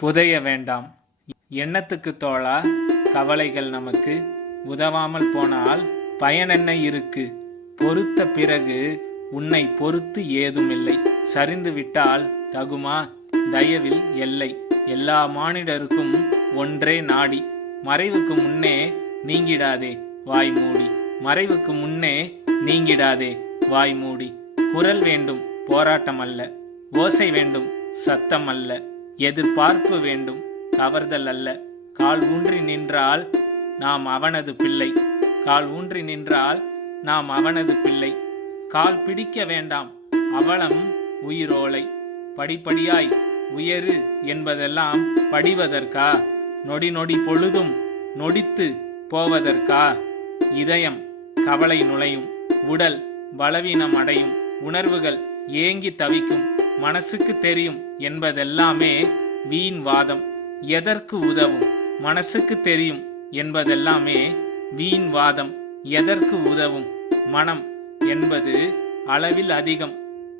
புதைய வேண்டாம். எண்ணத்துக்கு தோழா கவலைகள் நமக்கு உதவாமல் போனால் பயனென்ன இருக்கு? பொறுத்த பிறகு உன்னை பொறுத்து ஏதுமில்லை. சரிந்து விட்டால் தகுமா? தயவில் எல்லை. எல்லா மானிடருக்கும் ஒன்றே நாடி. மறைவுக்கு முன்னே நீங்கிடாதே வாய் மூடி. மறைவுக்கு முன்னே நீங்கிடாதே வாய் மூடி. குரல் வேண்டும் போராட்டம் அல்ல ஓசை வேண்டும் சத்தம் அல்ல எதிர்பார்ப்பு வேண்டும். கவர்தல் அல்ல. கால் ஊன்றி நின்றால் நாம் அவனது பிள்ளை. கால் ஊன்றி நின்றால் நாம் அவனது பிள்ளை. கால் பிடிக்க வேண்டாம். அவலம் உயிரோலை. படிப்படியாய் உயரு என்பதெல்லாம் படிவதற்கா? நொடி நொடி பொழுதும் நொடித்து போவதற்கா? இதயம் கவலை நுழையும். உடல் பலவீனம் அடையும் உணர்வுகள் ஏங்கி தவிக்கும். மனசுக்கு தெரியும் என்பதெல்லாமே வீண் வாதம். எதற்கு உதவும்? மனசுக்கு தெரியும் என்பதெல்லாமே வீண் வாதம். எதற்கு உதவும்? மனம் என்பது அளவில் அதிகம்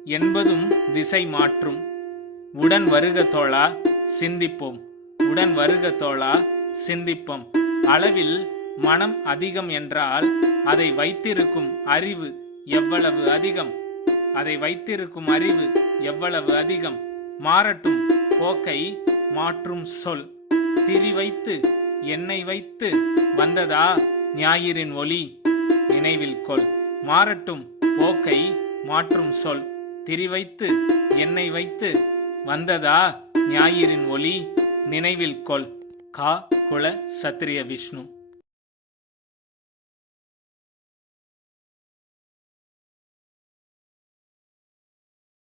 என்பதும் திசை மாற்றும். உடன் வருக தோழா சிந்திப்போம். உடன் வருக தோழா சிந்திப்போம். அளவில் மனம் அதிகம் என்றால் அதை வைத்திருக்கும் அறிவு எவ்வளவு அதிகம்? அதை வைத்திருக்கும் அறிவு எவ்வளவு அதிகம்? மாறட்டும். போக்கை மாற்றும் சொல். திரி வைத்து என்னை வைத்து வந்ததா ஞாயிறின் ஒளி நினைவில் கொள். மாறட்டும். போக்கை மாற்றும் சொல். திரி வைத்து என்னை வைத்து வந்ததா ஞாயிறின் ஒளி நினைவில் கொள். கா. குல சத்திரிய விஷ்ணு.